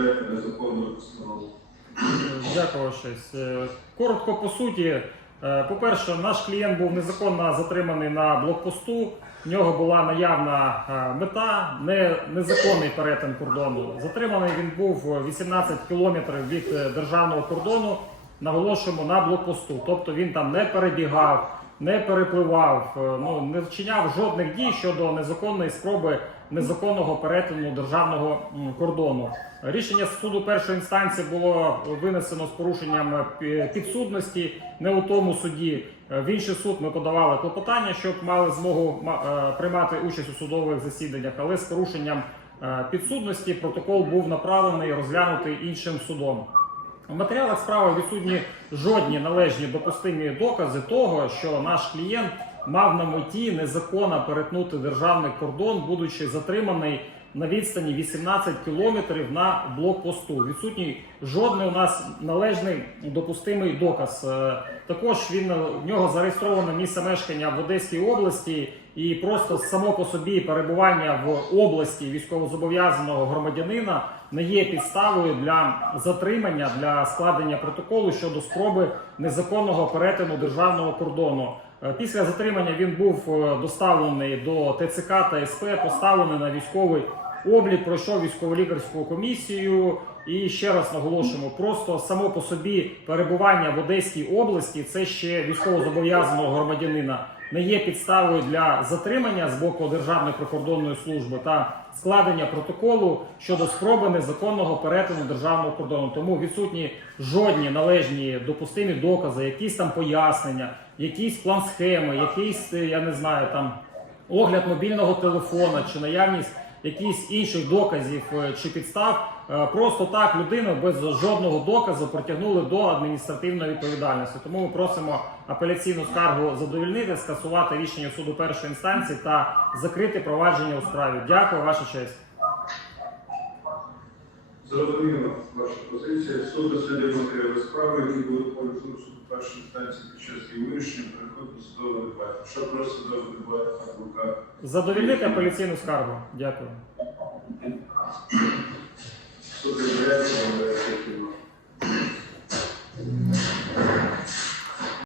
берете незаконну постанову? Дякую щось. Е, Коротко по суті. Е, По-перше, наш клієнт був незаконно затриманий на блокпосту. В нього була наявна е, мета, не, незаконний перетин кордону. Затриманий він був 18 кілометрів від державного кордону. Наголошуємо на блокпосту. Тобто він там не перебігав, не перепливав, ну не вчиняв жодних дій щодо незаконної спроби незаконного перетину державного кордону. Рішення суду першої інстанції було винесено з порушенням е, підсудності. Не у тому суді. Е, В інший суд ми подавали клопотання, щоб мали змогу е, приймати участь у судових засіданнях, але з порушенням підсудності протокол був направлений і розглянутий іншим судом. У матеріалах справи відсутні жодні належні допустимі докази того, що наш клієнт мав на меті незаконно перетнути державний кордон, будучи затриманий на відстані 18 кілометрів на блокпосту. Відсутній жодний у нас належний допустимий доказ. Е, Також він е, в нього зареєстроване місце мешкання в Одеській області, і просто само по собі перебування в області військовозобов'язаного громадянина не є підставою для затримання для складення протоколу щодо спроби незаконного перетину державного кордону. Е, Після затримання він був е, доставлений до ТЦК та СП, поставлений на військовий облік, пройшов військово-лікарську комісію. І ще раз наголошуємо, просто само по собі перебування в Одеській області це ще військовозобов'язаного громадянина не є підставою для затримання з боку Державної прикордонної служби та складення протоколу щодо спроби незаконного перетину державного кордону. Тому відсутні жодні належні допустимі докази, якісь там пояснення, якийсь план схеми, якийсь я не знаю там огляд мобільного телефона чи наявність якихось інших доказів е, чи підстав. Е, Просто так людину без жодного доказу притягнули до адміністративної відповідальності. Тому ми просимо апеляційну скаргу задовільнити, скасувати рішення суду першої інстанції та закрити провадження у справі. Дякую, ваша честь. Зрозуміло ваша позиція. Суд дослідив матеріали справи, які були подані суду першої інстанції під час її вирішення, переходить до судового дебату. Що про судовий дебат адвокат? Задовільнити апеляційну скаргу. Дякую. Суд відмовляється,